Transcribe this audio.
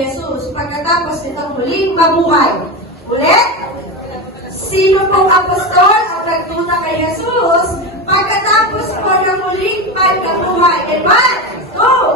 Jesus pagkatapos nitong muling mabuhay. Ulit, sino pong apostol ang nagduda kay Jesus pagkatapos po ng muling pagkabuhay? And 1, 2,